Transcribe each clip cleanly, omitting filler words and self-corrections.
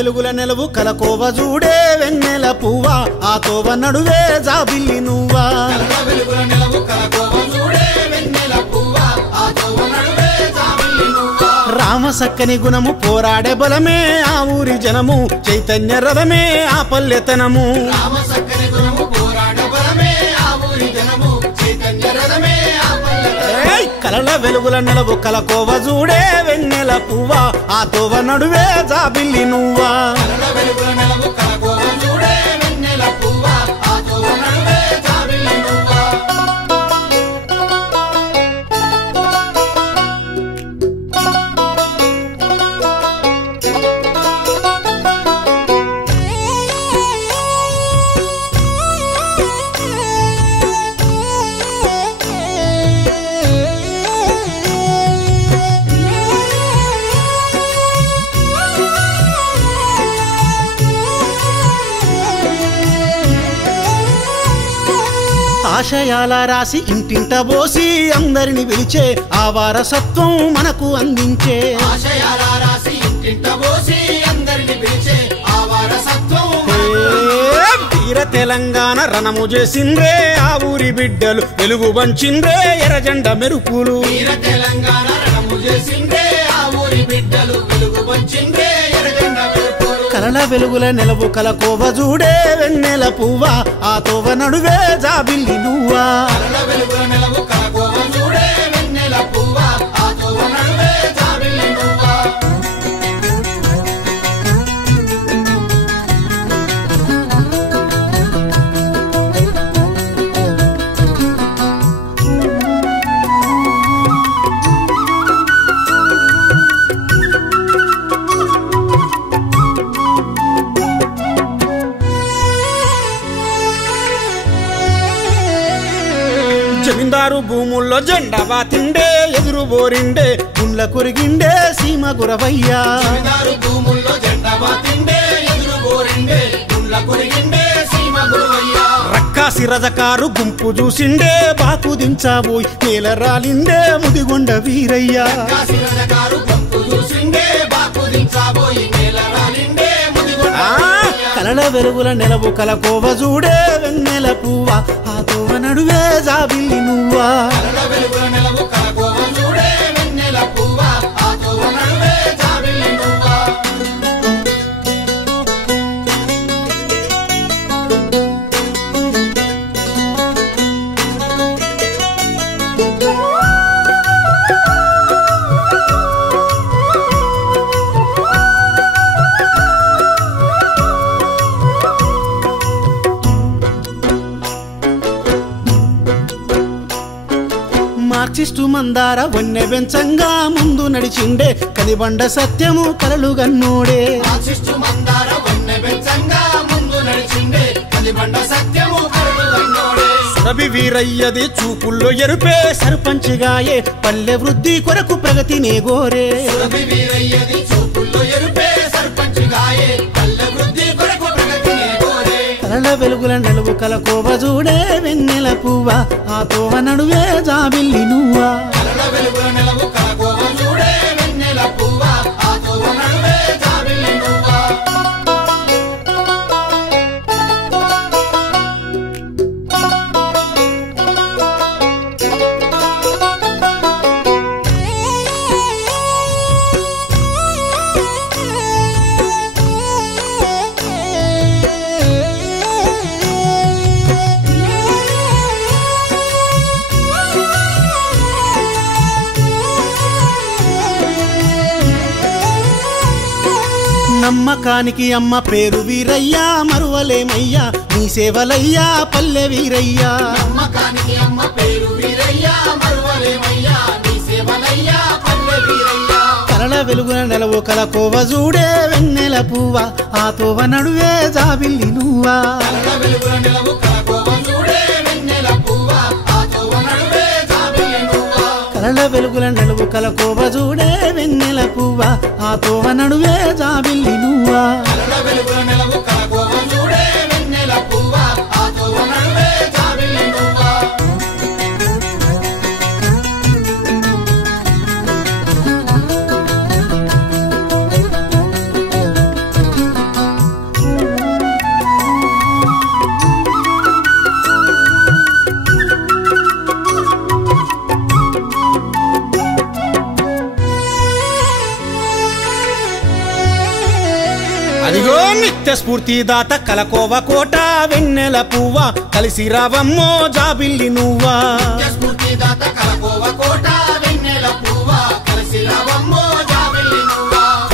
వెలుగుల నెలవు కలకోవ చూడే వెన్నెల పువ్వా ఆ తోవ నడువే జాబిల్లి నువ్వా రామ సక్కని గుణము పోరాడే బలమే ఆ ఊరి జనము చైతన్య రథమే ఆ పల్లెతనము కలల వెలుగుల నెలవు కలకోవ చూడే వెన్నెల పువ్వా ఆ తోవ నడువే జాబిల్లి నువ్వా ఆశయాల రాసి ఇంటింట బోసి అందరిని పిలిచే ఆ వారసత్వం మనకు అందించే వీర తెలంగాణ రణము చేసిండ్రే ఆ ఊరి బిడ్డలు వెలుగు వంచిండ్రే ఎర్రజెండ మెరుపులు కలల వెలుగుల నెలవు కలకోవ చూడే వెన్నెల పువ్వా ఆ తోవ నడువే జాబిల్లి నువ్వా జమీందారు భూముల్లో జెండా వాతిండే ఎదురు బోరిండే గుండ్ల కురిగిండే సీమ గురవయ్యా రక్కాసి రజకారు గుంపు చూసిండే బాకు దించాబోయ్ నేల రాలిండే ముదిగొండ వీరయ్యా కలల వెలుగుల నెలవు కలకోవ చూడే వెన్నెల పువ్వా ఆ తోవ నడువే జాబిల్లి నువ్వా మార్క్సిస్టు మందార వన్నె బెంచంగా ముందు నడిచిండే కనిబండ సత్యము కలలు గన్నోడే సురభి వీరయ్యది చూపుల్లో ఎరుపే సర్పంచిగాయే పల్లె వృద్ధి కొరకు ప్రగతినే గోరే కలల వెలుగుల నలువు కలకోవ చూడే వెన్నెల పువ్వా ఆ తోవ నడువే జాబిల్లి నువ్వా నమ్మకానికి అమ్మ పేరు వీరయ్యా మరువలేమయ్యా నీ సేవలయ్యా పల్లె వీరయ్యా కలల వెలుగున నెలవు కలకోవ చూడే వెన్నెల పువ్వా ఆ తోవ నడువే జాబిల్లి నువ్వా కలల వెలుగుల నలువు కలకోవ చూడే వెన్నెల పువ్వా ఆ తోవ నడువే జాబిల్లి నువ్వా సత్య స్ఫూర్తిదాత కలకోవ కోట వెన్నెల పువ్వ కలిసి రావమ్మో జాబిల్లి నువ్వా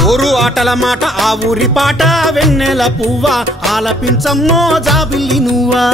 ఊరు ఆటల మాట ఆ ఊరి పాట వెన్నెల పువ్వ ఆలపించమ్మో జాబిల్లి నువ్వా